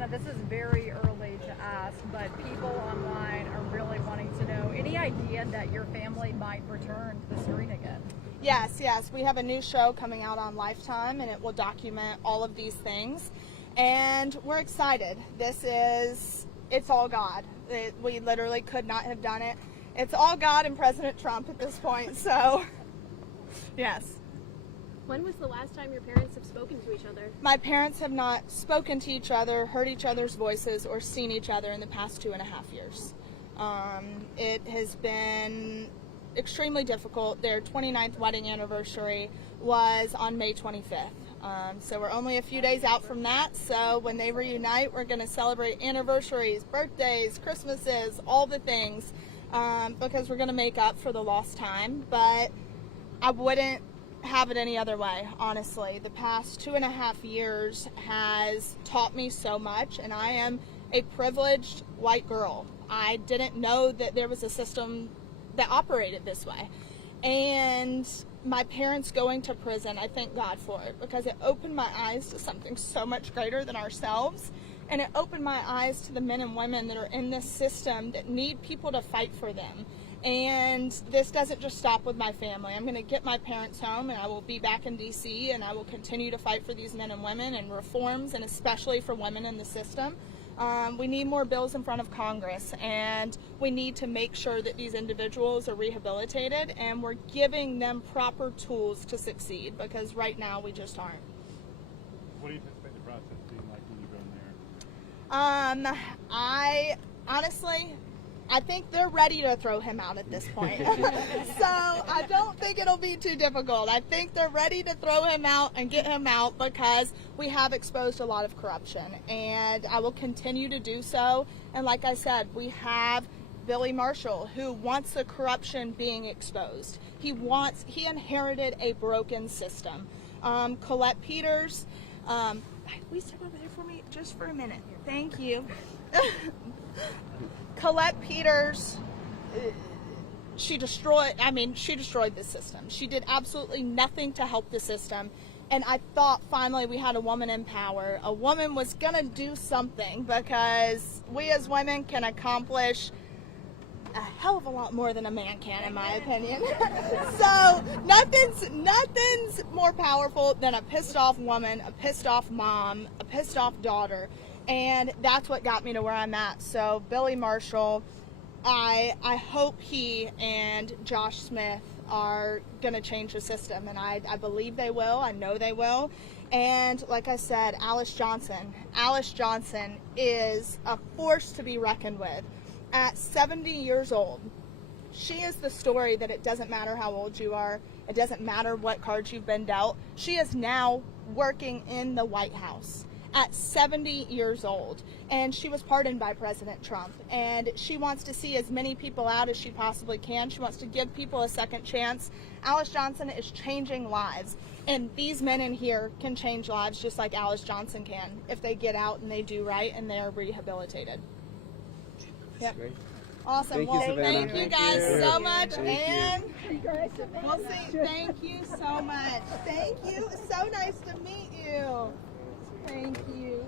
Savannah, this is very early to ask, but people online are really wanting to know, any idea that your family might return to the screen again? Yes. We have a new show coming out on Lifetime, and it will document all of these things. And we're excited. It's all God. We literally could not have done it. It's all God and President Trump at this point, so yes. When was the last time your parents have spoken to each other? My parents have not spoken to each other, heard each other's voices, or seen each other in the past 2.5 years. It has been extremely difficult. Their 29th wedding anniversary was on May 25th. So we're only a few days out from that. So when they reunite, we're going to celebrate anniversaries, birthdays, Christmases, all the things, because we're going to make up for the lost time. But I wouldn't have it any other way, honestly. The past 2.5 years has taught me so much, and I am a privileged white girl. I didn't know that there was a system that operated this way. And my parents going to prison, I thank God for it, because it opened my eyes to something so much greater than ourselves. And it opened my eyes to the men and women that are in this system that need people to fight for them. And this doesn't just stop with my family. I'm going to get my parents home, and I will be back in D.C., and I will continue to fight for these men and women and reforms, and especially for women in the system. We need more bills in front of Congress, and we need to make sure that these individuals are rehabilitated, and we're giving them proper tools to succeed, because right now we just aren't. What do you anticipate the process being like when you go in there? I think they're ready to throw him out at this point. So I don't think it'll be too difficult. I think they're ready to throw him out and get him out, because we have exposed a lot of corruption, and I will continue to do so. And like I said, we have Billy Marshall, who wants the corruption being exposed. He inherited a broken system. Colette Peters, will you step over there for me just for a minute? Thank you. Colette Peters, she destroyed the system. She did absolutely nothing to help the system. And I thought finally we had a woman in power. A woman was going to do something, because we as women can accomplish a hell of a lot more than a man can, in my opinion. So nothing's more powerful than a pissed off woman, a pissed off mom, a pissed off daughter. And that's what got me to where I'm at. So Billy Marshall, I hope he and Josh Smith are going to change the system. And I believe they will. I know they will. And like I said, Alice Johnson is a force to be reckoned with. At 70 years old, she is the story that it doesn't matter how old you are. It doesn't matter what cards you've been dealt. She is now working in the White House at 70 years old, and she was pardoned by President Trump, and she wants to see as many people out as she possibly can. She wants to give people a second chance. Alice Johnson is changing lives, and these men in here can change lives just like Alice Johnson can if they get out and they do right and they are rehabilitated. Yep. Great. Awesome. Thank you guys so much, and we'll see. Thank you so much. Thank you. So nice to meet you. Thank you.